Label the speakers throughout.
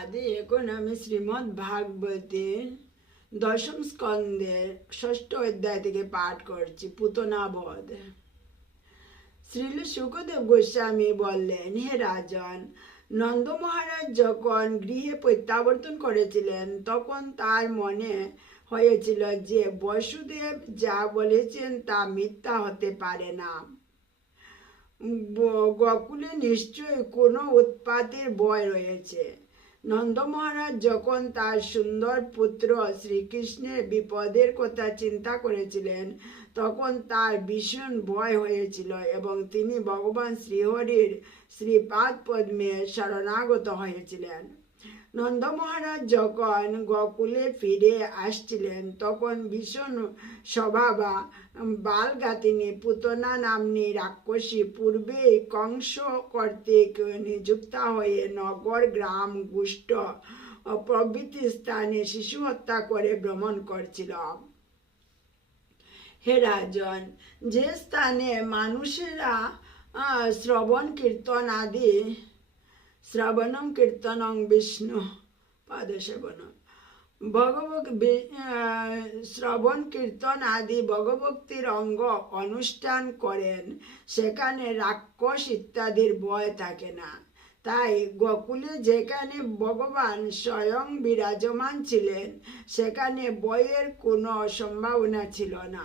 Speaker 1: আদি এখন আমি শ্রীমদ্ ভাগবতের দশম স্কন্ধের ষষ্ঠ অধ্যায় থেকে পাঠ করছি পুতনাবধ শ্রীল সুখদেব গোস্বামী বললেন হে রাজন নন্দ মহারাজ যখন গৃহে প্রত্যাবর্তন করেছিলেন তখন তার মনে হয়েছিল যে বসুদেব যা বলেছেন তা মিথ্যা হতে পারে না গকুলে নিশ্চয়ই কোনো উৎপাতের বয় রয়েছে নন্দ মহারাজ যখন তার সুন্দর পুত্র শ্রীকৃষ্ণের বিপদের কথা চিন্তা করেছিলেন তখন তার ভীষণ ভয় হয়েছিল এবং তিনি ভগবান শ্রীহরির শ্রীপাদ পদ্মে শরণাগত হয়েছিলেন নন্দ মহারাজ যখন গোকুলে ফিরে আসছিলেন তখন ভীষণ স্বভাবা বালগাতিনী পুতনা নামনি রাক্ষসী পূর্বে কংস কর্তৃক নিযুক্ত হয়ে নগর গ্রাম গুষ্ট প্রভৃতি স্থানে শিশু হত্যা করে ভ্রমণ করছিল হে রাজন যে স্থানে মানুষেরা শ্রবণ কীর্তন আদি শ্রাবণম কীর্তনং বিষ্ণু পাদসেবনম ভগবত শ্রবণ কীর্তন আদি ভগভক্তির অঙ্গ অনুষ্ঠান করেন সেখানে রাক্ষস ইত্যাদির ভয় থাকে না তাই গোকুলে যেখানে ভগবান স্বয়ং বিরাজমান ছিলেন সেখানে বইয়ের কোনো সম্ভাবনা ছিল না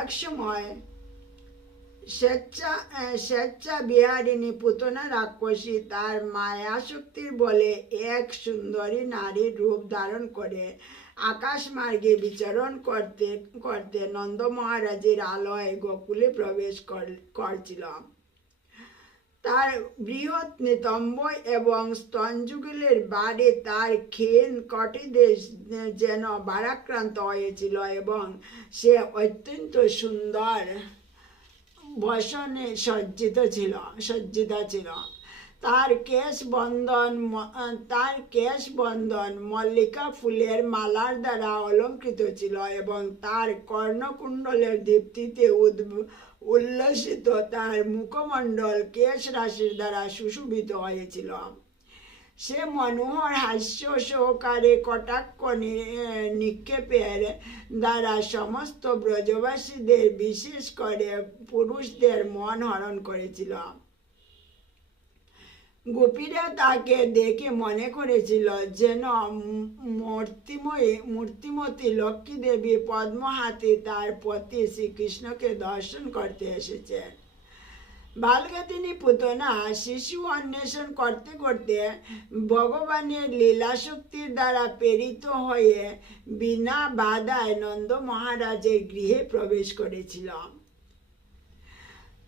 Speaker 1: এক সময় স্বেচ্ছা স্বেচ্ছা বিহারিণী পুতনা রাক্ষসী তার মায়াশক্তির বলে এক সুন্দরী নারীর রূপ ধারণ করে আকাশ মার্গে বিচরণ করতে করতে নন্দ মহারাজের আলয় গোকুলে প্রবেশ করছিল তার বৃহৎ নিতম্ব এবং স্তনযুগলের বাড়ি তার ক্ষীণ কটি দেশ যেন বারাক্রান্ত হয়েছিল এবং সে অত্যন্ত সুন্দর বসনে সজ্জিত ছিল সজ্জিত ছিল তার কেশ বন্ধন তার কেশ বন্ধন মল্লিকা ফুলের মালার দ্বারা অলঙ্কৃত ছিল এবং তার কর্ণকুণ্ডলের দীপ্তিতে উদ উল্লসিত তার মুখমণ্ডল কেশ রাশির দ্বারা সুশোভিত হয়েছিল সে মনোহর হাস্য সহকারে কটাক্ষ নিক্ষেপের দ্বারা সমস্ত ব্রজবাসীদের বিশেষ করে পুরুষদের মন হরণ করেছিল গোপীরা তাকে দেখে মনে করেছিল যেন মূর্তিময়ী মূর্তিমতী লক্ষ্মী দেবী পদ্মহাতি তার পতি শ্রীকৃষ্ণকে দর্শন করতে এসেছেন ভালগতিনী পুতনা শিশু অন্বেষণ করতে করতে ভগবানের লীলাশক্তির দ্বারা প্রেরিত হয়ে বিনা বাধায় নন্দ মহারাজের গৃহে প্রবেশ করেছিল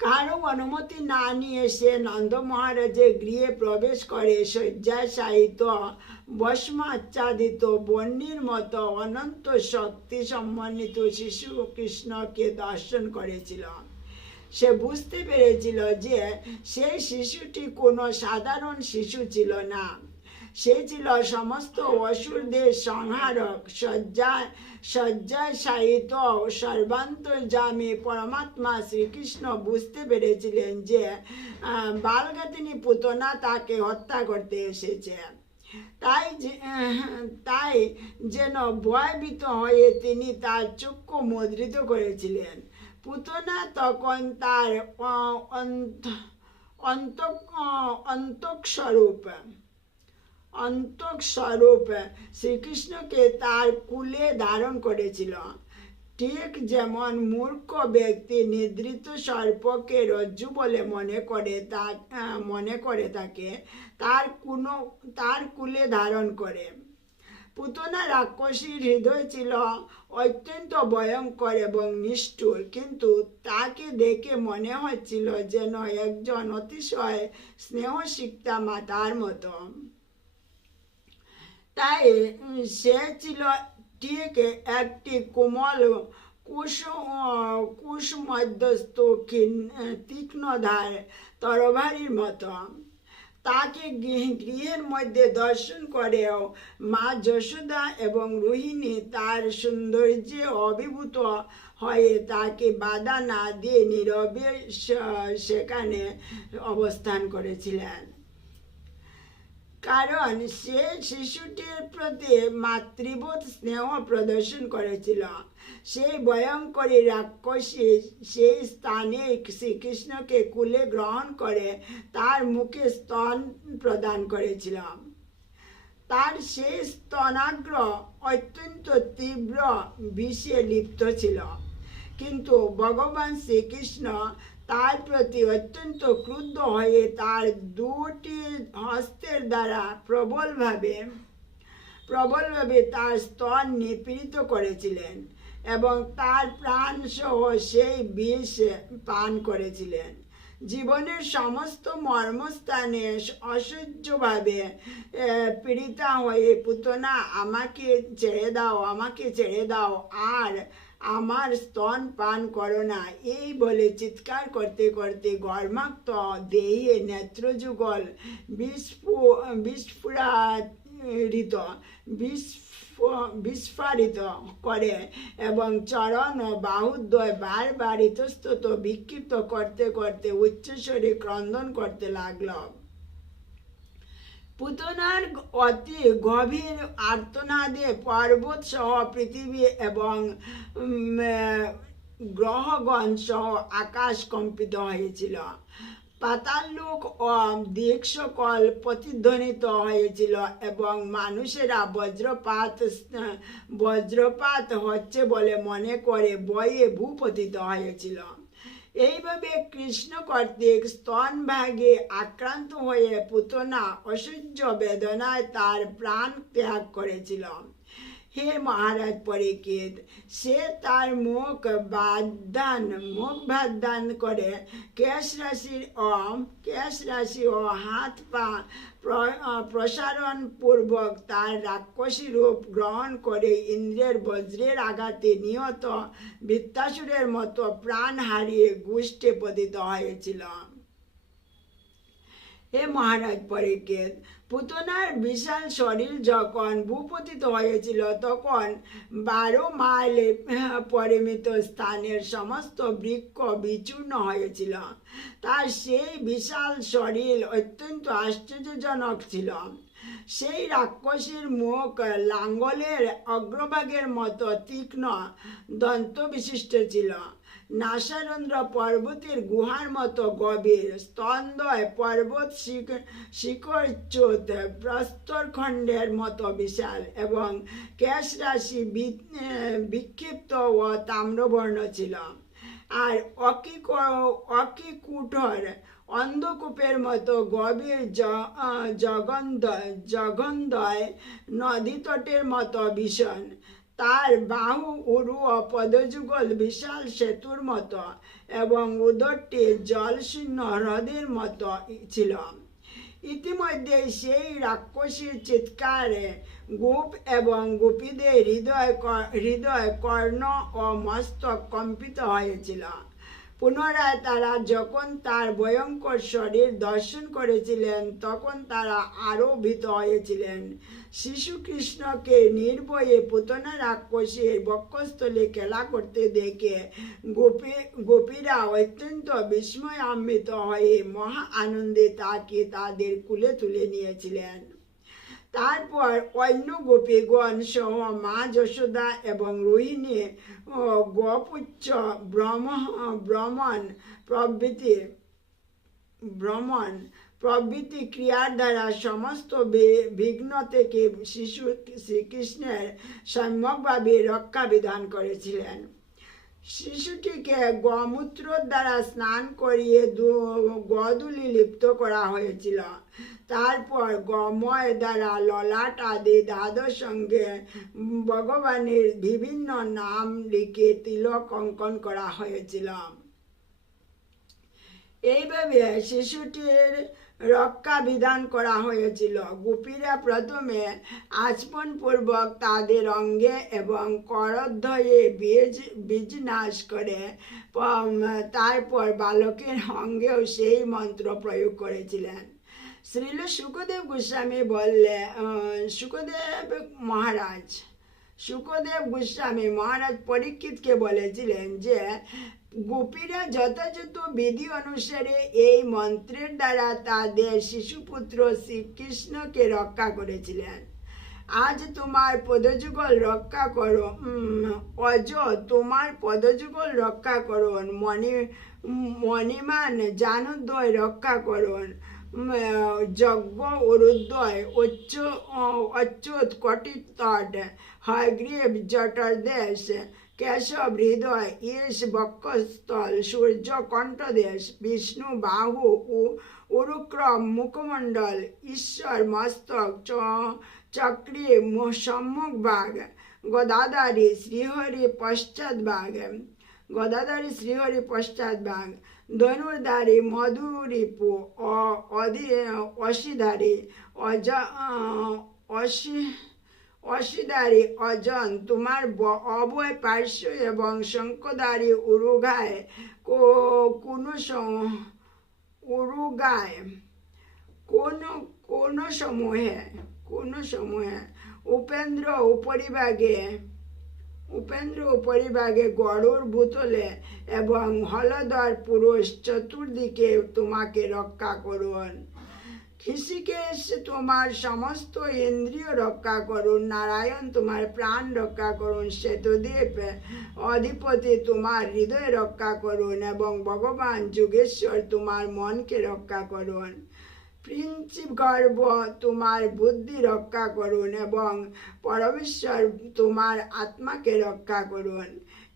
Speaker 1: কারো অনুমতি না নিয়ে সে নন্দ মহারাজের গৃহে প্রবেশ করে শয্যাশায়িত বস্মাচ্ছাদিত বন্যির মতো অনন্ত শক্তি সম্মানিত শিশু কৃষ্ণকে দর্শন করেছিল সে বুঝতে পেরেছিল যে সেই শিশুটি কোনো সাধারণ শিশু ছিল না সে ছিল সমস্ত অসুরদের সংহারক শয্যায় শয্যায় সাহিত সর্বান্তর্জামী পরমাত্মা শ্রীকৃষ্ণ বুঝতে পেরেছিলেন যে বালগাতিনী পুতনা তাকে হত্যা করতে এসেছে তাই তাই যেন ভয়ভীত হয়ে তিনি তার চক্ষু মুদ্রিত করেছিলেন পুতনা তখন তার অন্ত অন্তঃস্বরূপ অন্তঃস্বরূপ শ্রীকৃষ্ণকে তার কুলে ধারণ করেছিল ঠিক যেমন মূর্খ ব্যক্তি নিদ্রিত সর্পকে রজ্জু বলে মনে করে তা মনে করে তাকে তার কোনো তার কুলে ধারণ করে পুতনা রাক্ষসীর হৃদয় ছিল অত্যন্ত ভয়ঙ্কর এবং নিষ্ঠুর কিন্তু তাকে দেখে মনে হচ্ছিল যেন একজন অতিশয় স্নেহসিক্তা মাতার মতো তাই সে ছিল ঠিক একটি কোমল কুশ কুশমধ্যস্থ তীক্ষ্ণধার তরবারির মতো তাকে গৃহের মধ্যে দর্শন করেও মা যশোদা এবং রোহিণী তার সৌন্দর্যে অভিভূত হয়ে তাকে বাধা না দিয়ে নীরবে সেখানে অবস্থান করেছিলেন কারণ সে শিশুটির প্রতি মাতৃবোধ স্নেহ প্রদর্শন করেছিল সেই ভয়ঙ্করী রাক্ষসী সেই স্থানে শ্রীকৃষ্ণকে কুলে গ্রহণ করে তার মুখে স্তন প্রদান করেছিলাম তার সেই স্তনাগ্র অত্যন্ত তীব্র বিষে লিপ্ত ছিল কিন্তু ভগবান শ্রীকৃষ্ণ তার প্রতি অত্যন্ত ক্রুদ্ধ হয়ে তার দুটি হস্তের দ্বারা প্রবলভাবে প্রবলভাবে তার স্তন নিপীড়িত করেছিলেন এবং তার প্রাণসহ সেই বিষ পান করেছিলেন জীবনের সমস্ত মর্মস্থানে অসহ্যভাবে পীড়িতা হয়ে পুতনা আমাকে ছেড়ে দাও আমাকে ছেড়ে দাও আর আমার স্তন পান করো না এই বলে চিৎকার করতে করতে গর্মাক্ত দেহে নেত্রযুগল বিস্ফু বিস্ফুরাত ঋত বিস্ফারিত করে এবং চরণ ও বাহুদ্বয় বারবার ইতস্তত বিক্ষিপ্ত করতে করতে উচ্চস্বরে ক্রন্দন করতে লাগল পুতনার অতি গভীর আর্তনাদে পর্বত সহ পৃথিবী এবং গ্রহগণ সহ আকাশ কম্পিত হয়েছিল পাতাল লোক ওম দিক প্রতিধ্বনিত হয়েছিল এবং মানুষেরা বজ্রপাত বজ্রপাত হচ্ছে বলে মনে করে বয়ে ভূপতিত হয়েছিল এইভাবে কৃষ্ণ কর্তৃক স্তনভাগে আক্রান্ত হয়ে পুতনা অসহ্য বেদনায় তার প্রাণ ত্যাগ করেছিল হে মহারাজ পরিকেত সে তার মুখ বাদান মুখ বাদান করে কেশ রাশির অম কেশ রাশি ও হাত পা প্রসারণ পূর্বক তার রাক্ষসী রূপ গ্রহণ করে ইন্দ্রের বজ্রের আঘাতে নিহত বৃত্তাসুরের মতো প্রাণ হারিয়ে গুষ্ঠে পতিত হয়েছিল হে মহারাজ পরিকেত পুতনার বিশাল শরীর যখন ভূপতিত হয়েছিল তখন বারো মাইল পরিমিত স্থানের সমস্ত বৃক্ষ বিচূর্ণ হয়েছিল তার সেই বিশাল শরীর অত্যন্ত আশ্চর্যজনক ছিল সেই রাক্ষসীর মুখ লাঙ্গলের অগ্রভাগের মতো তীক্ষ্ণ দন্ত বিশিষ্ট ছিল নাসারন্দ্র পর্বতের গুহার মতো গভীর স্তন্দয় পর্বত শিকড় চোত প্রস্তরখণ্ডের মতো বিশাল এবং ক্যাশ রাশি বিক্ষিপ্ত ও তাম্রবর্ণ ছিল আর অকিকুঠর অন্ধকূপের মতো গভীর জগন্ধ জগন্ধয় নদী তটের মতো ভীষণ তার বাহু উরু পদযুগল বিশাল সেতুর মতো এবং উদরটি জলশীর্ণ হ্রদের মতো ছিল ইতিমধ্যে সেই রাক্ষসীর চিৎকারে গুপ এবং গুপীদের হৃদয় হৃদয় কর্ণ ও মস্তক কম্পিত হয়েছিল পুনরায় তারা যখন তার ভয়ঙ্কর শরীর দর্শন করেছিলেন তখন তারা আরও ভীত হয়েছিলেন শিশু কৃষ্ণকে নির্ভয়ে পুতনা রাক্ষসীর বক্ষস্থলে খেলা করতে দেখে গোপী গোপীরা অত্যন্ত বিস্ময়ান্বিত হয়ে মহা আনন্দে তাকে তাদের কুলে তুলে নিয়েছিলেন তারপর অন্য গোপীগণ সহ মা যশোদা এবং রোহিণী গোপুচ্ছ ব্রহ্ম ভ্রমণ প্রভৃতি ভ্রমণ প্রভৃতি ক্রিয়ার দ্বারা সমস্ত বিঘ্ন থেকে শিশু শ্রীকৃষ্ণের সম্যকভাবে রক্ষা বিধান করেছিলেন শিশুটিকে গোমূত্র দ্বারা স্নান করিয়ে গদুলি লিপ্ত করা হয়েছিল তারপর গময় দ্বারা ললাট আদি দাদর সঙ্গে ভগবানের বিভিন্ন নাম লিখে তিলক অঙ্কন করা হয়েছিল এইভাবে শিশুটির রক্ষা বিধান করা হয়েছিল গোপীরা প্রথমে আচমনপূর্বক তাদের অঙ্গে এবং করধয়ে বীজ বীজ নাশ করে তারপর বালকের অঙ্গেও সেই মন্ত্র প্রয়োগ করেছিলেন শ্রীল সুখদেব গোস্বামী বললে সুখদেব মহারাজ সুখদেব গোস্বামী মহারাজ পরীক্ষিতকে বলেছিলেন যে গোপীরা যথাযথ বিধি অনুসারে এই মন্ত্রের দ্বারা তাদের শিশুপুত্র শ্রীকৃষ্ণকে রক্ষা করেছিলেন আজ তোমার পদযুগল রক্ষা করো অজ তোমার পদযুগল রক্ষা করুন মণি মণিমান জানুদয় রক্ষা করুন যজ্ঞ অরুদ্বয় উচ্চ অচ্যুত কটিতট হয়গ্রীব জটরদেশ কেশব হৃদয় ঈশ বক্ষস্থল সূর্য কণ্ঠদেশ বিষ্ণু বাহু ও উরুক্রম মুখমণ্ডল ঈশ্বর মস্তক চক্রী সম্মুখ বাঘ গদাদারী শ্রীহরি পশ্চাৎ বাঘ গদাদারী শ্রীহরি পশ্চাৎ বাঘ ধনুর্ধারে মধুরিপু অশিধারে অজ অশি অশিদারি অজন তোমার অবয় পার্শ্ব এবং শঙ্কদারি উরুগায় কোনো উরুগায় কোন কোন সমূহে কোন সমূহে উপেন্দ্র উপরিভাগে উপেন্দ্র পরিবাগে গড়র বোতলে এবং হলদর পুরুষ চতুর্দিকে তোমাকে রক্ষা করুন ঋষিকেশ তোমার সমস্ত ইন্দ্রিয় রক্ষা করুন নারায়ণ তোমার প্রাণ রক্ষা করুন সেতুদেব অধিপতি তোমার হৃদয় রক্ষা করুন এবং ভগবান যোগেশ্বর তোমার মনকে রক্ষা করুন প্রিন্সিপ গর্ব তোমার বুদ্ধি রক্ষা করুন এবং পরমেশ্বর তোমার আত্মাকে রক্ষা করুন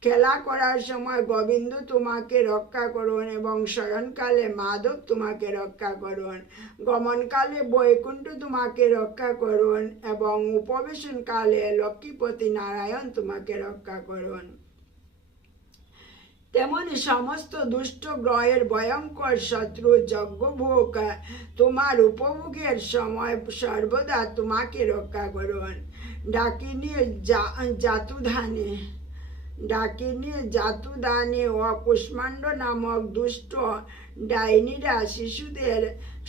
Speaker 1: খেলা করার সময় গোবিন্দ তোমাকে রক্ষা করুন এবং শরণকালে মাধব তোমাকে রক্ষা করুন গমনকালে বৈকুণ্ঠ তোমাকে রক্ষা করুন এবং উপবেশনকালে লক্ষ্মীপতি নারায়ণ তোমাকে রক্ষা করুন তেমনি সমস্ত দুষ্ট গ্রহের ভয়ঙ্কর শত্রু যজ্ঞভোগ তোমার উপভোগের সময় সর্বদা তোমাকে রক্ষা করুন ডাকিনি জাতুধানে ডাকিনি জাতুদানে ও কুষ্মাণ্ড নামক দুষ্ট ডাইনিরা শিশুদের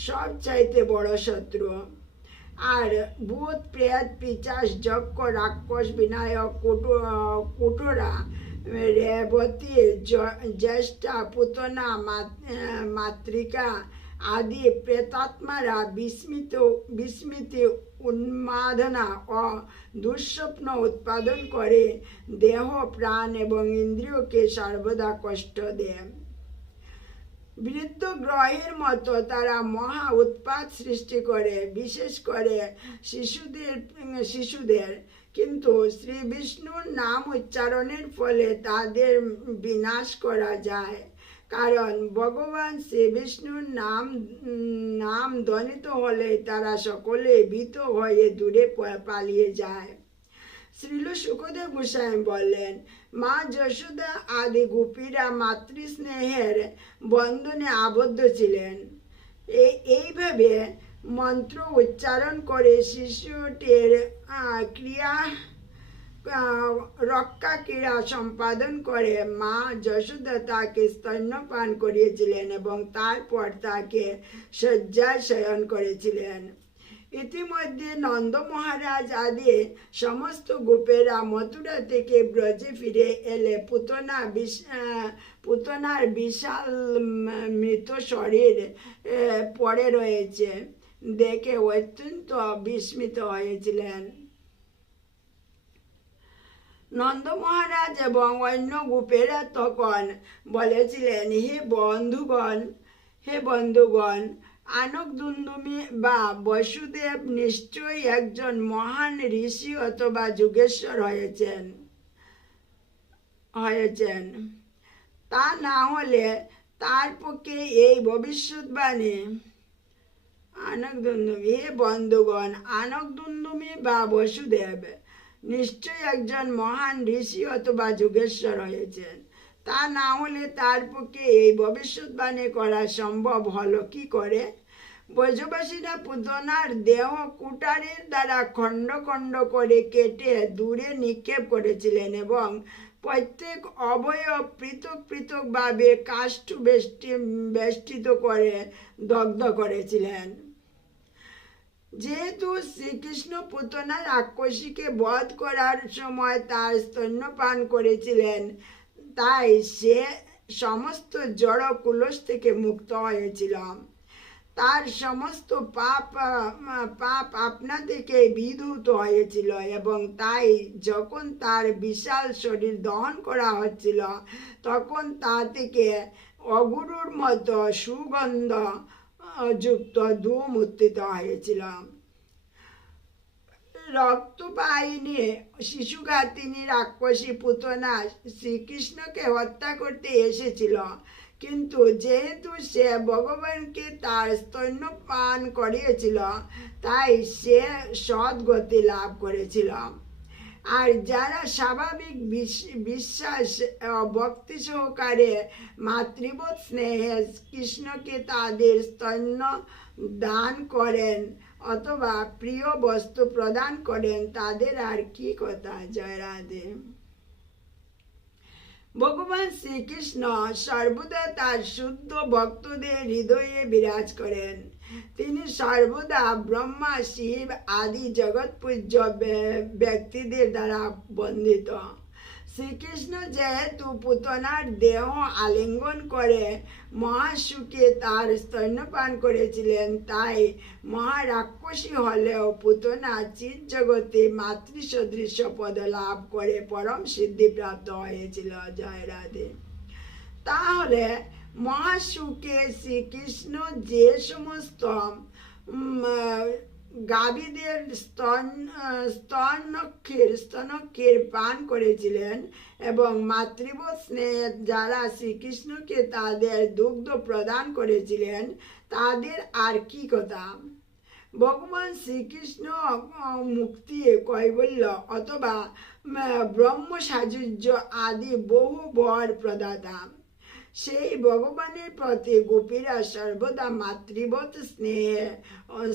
Speaker 1: সবচাইতে বড় শত্রু আর ভূত প্রেত পিচাস যজ্ঞ রাক্ষস বিনায়ক কুটোরা রেবতী জ্যেষ্ঠা পুতনা মাতৃকা আদি প্রেতাত্মারা বিস্মিত বিস্মৃতি উন্মাদনা ও দুঃস্বপ্ন উৎপাদন করে দেহ প্রাণ এবং ইন্দ্রিয়কে সর্বদা কষ্ট দেয় বৃত্ত গ্রহের মতো তারা মহা উৎপাত সৃষ্টি করে বিশেষ করে শিশুদের শিশুদের কিন্তু শ্রী বিষ্ণুর নাম উচ্চারণের ফলে তাদের বিনাশ করা যায় কারণ ভগবান শ্রী বিষ্ণুর নাম নাম ধ্বনিত হলে তারা সকলে ভীত হয়ে দূরে পালিয়ে যায় শ্রীল সুখদেব গোস্বামী বললেন মা যশোদা আদি গোপীরা মাতৃস্নেহের বন্ধনে আবদ্ধ ছিলেন এইভাবে মন্ত্র উচ্চারণ করে শিশুটির ক্রিয়া রক্ষা ক্রীড়া সম্পাদন করে মা যশোদা তাকে স্তন্যপান করিয়েছিলেন এবং তারপর তাকে শয্যায় শয়ন করেছিলেন ইতিমধ্যে নন্দ মহারাজ আদির সমস্ত গোপেরা মথুরা থেকে ব্রজে ফিরে এলে পুতনা পুতনার বিশাল মৃত শরীর পড়ে রয়েছে দেখে অত্যন্ত বিস্মিত হয়েছিলেন নন্দ মহারাজ এবং অন্য গোপেরা তখন বলেছিলেন হে বন্ধুগণ হে বন্ধুগণ আনক দুন্দুমি বা বসুদেব নিশ্চয়ই একজন মহান ঋষি অথবা যুগেশ্বর হয়েছেন হয়েছেন তা না হলে তার পক্ষে এই ভবিষ্যৎবাণী আনক দুন্দুমি হে বন্ধুগণ আনক দুন্দুমি বা বসুদেব নিশ্চয়ই একজন মহান ঋষি অথবা যুগেশ্বর হয়েছেন তা না হলে তার পক্ষে এই ভবিষ্যৎবাণী করা সম্ভব হলো কি করে ব্রজবাসীরা পুতনার দেহ কুটারের দ্বারা খণ্ড খণ্ড করে কেটে দূরে নিক্ষেপ করেছিলেন এবং প্রত্যেক অবয়ব পৃথক পৃথকভাবে কাষ্ঠ বেষ্টি বেষ্টিত করে দগ্ধ করেছিলেন যেহেতু শ্রীকৃষ্ণ পুতনার রাক্ষসীকে বধ করার সময় তার স্তন্যপান করেছিলেন তাই সে সমস্ত জড় কুলস থেকে মুক্ত হয়েছিলাম তার সমস্ত পাপ পাপ আপনা থেকে বিধূত হয়েছিল এবং তাই যখন তার বিশাল শরীর দহন করা হচ্ছিল তখন তা থেকে অগুরুর মতো সুগন্ধ যুক্ত ধূম উত্থিত হয়েছিল রক্ত পাই নিয়ে তিনি রাক্ষসী পুতনা শ্রীকৃষ্ণকে হত্যা করতে এসেছিল কিন্তু যেহেতু সে ভগবানকে তার স্তন্য পান করিয়েছিল তাই সে সদ্গতি লাভ করেছিল আর যারা স্বাভাবিক বিশ্বাস ভক্তি সহকারে মাতৃবোধ স্নেহে কৃষ্ণকে তাদের স্তন্য দান করেন অথবা প্রিয় বস্তু প্রদান করেন তাদের আর কি কথা জয় রাধে ভগবান শ্রীকৃষ্ণ সর্বদা তার শুদ্ধ ভক্তদের হৃদয়ে বিরাজ করেন তিনি সর্বদা ব্রহ্মা শিব আদি জগৎপূজ্য ব্যক্তিদের দ্বারা বন্দিত শ্রীকৃষ্ণ যেহেতু পুতনার দেহ আলিঙ্গন করে মহাশুকে তার স্তন্যপান করেছিলেন তাই মহারাক্ষসী হলেও পুতনা চির জগতে মাতৃসদৃশ্য পদ লাভ করে পরম সিদ্ধিপ্রাপ্ত হয়েছিল জয় রাধে তাহলে মহাশুকে শ্রীকৃষ্ণ যে সমস্ত গাভীদের স্তন স্তনক্ষীর স্তনক্ষীর পান করেছিলেন এবং মাতৃব স্নেহ যারা শ্রীকৃষ্ণকে তাদের দুগ্ধ প্রদান করেছিলেন তাদের আর কি কথা ভগবান শ্রীকৃষ্ণ মুক্তি কৈবল্য অথবা ব্রহ্মসাজুর্য আদি বহু বর প্রদাতা সেই ভগবানের পথে গোপীরা সর্বদা মাতৃবৎ স্নেহে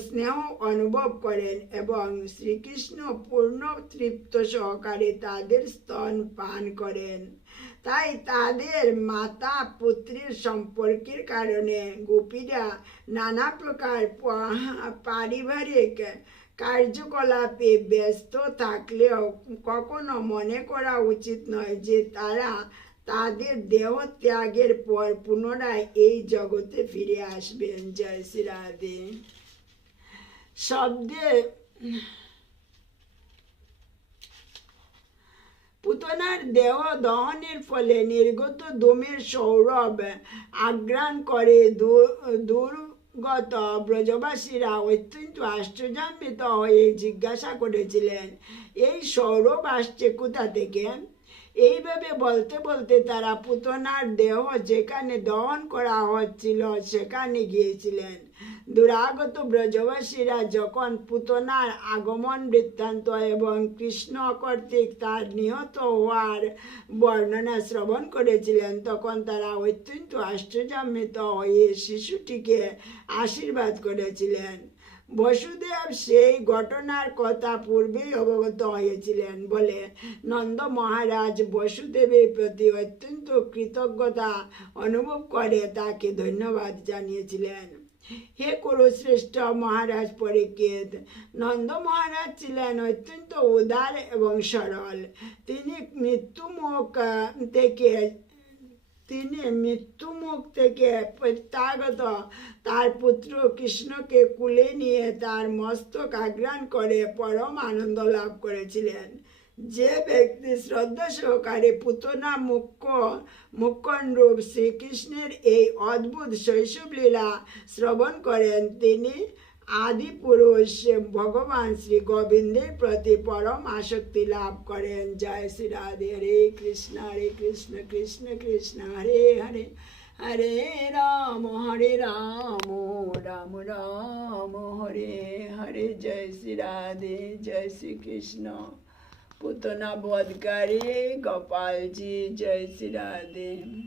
Speaker 1: স্নেহ অনুভব করেন এবং শ্রীকৃষ্ণ পূর্ণ তৃপ্ত সহকারে তাদের স্তন পান করেন তাই তাদের মাতা পুত্রের সম্পর্কের কারণে গোপীরা নানা প্রকার পারিবারিক কার্যকলাপে ব্যস্ত থাকলেও কখনো মনে করা উচিত নয় যে তারা তাদের দেহ ত্যাগের পর পুনরায় এই জগতে ফিরে আসবেন জয় শ্রী রাধে শব্দে পুতনার দেহ দহনের ফলে নির্গত দমের সৌরভ আগ্রাণ করে দুর্গত ব্রজবাসীরা অত্যন্ত আশ্চর্যান্বিত হয়ে জিজ্ঞাসা করেছিলেন এই সৌরভ আসছে কোথা থেকে এইভাবে বলতে বলতে তারা পুতনার দেহ যেখানে দহন করা হচ্ছিল সেখানে গিয়েছিলেন দুরাগত ব্রজবাসীরা যখন পুতনার আগমন বৃত্তান্ত এবং কৃষ্ণ কর্তৃক তার নিহত হওয়ার বর্ণনা শ্রবণ করেছিলেন তখন তারা অত্যন্ত আশ্চর্যান্বিত হয়ে শিশুটিকে আশীর্বাদ করেছিলেন বসুদেব সেই ঘটনার কথা পূর্বেই অবগত হয়েছিলেন বলে নন্দ মহারাজ বসুদেবের প্রতি অত্যন্ত কৃতজ্ঞতা অনুভব করে তাকে ধন্যবাদ জানিয়েছিলেন হে কুরুশ্রেষ্ঠ মহারাজ পরিকেত নন্দ মহারাজ ছিলেন অত্যন্ত উদার এবং সরল তিনি মৃত্যুমুখ থেকে তিনি মৃত্যুমুখ থেকে প্রত্যাগত তার পুত্র কৃষ্ণকে কুলে নিয়ে তার মস্তক আগ্রাণ করে পরম আনন্দ লাভ করেছিলেন যে ব্যক্তি শ্রদ্ধা সহকারে পুতনা মুখ্য মুখ্যণ রূপ শ্রীকৃষ্ণের এই অদ্ভুত শৈশব লীলা শ্রবণ করেন তিনি আদি পুরুষ ভগবান শ্রী গোবিন্দের প্রতি পরম আসক্তি লাভ করেন জয় শ্রী রাধে হরে কৃষ্ণ হরে কৃষ্ণ কৃষ্ণ কৃষ্ণ হরে হরে হরে রাম হরে রাম রাম রাম হরে হরে জয় শ্রী রাধে জয় শ্রী কৃষ্ণ পুতনা বোধকারী গোপালজি জয় শ্রী রাধে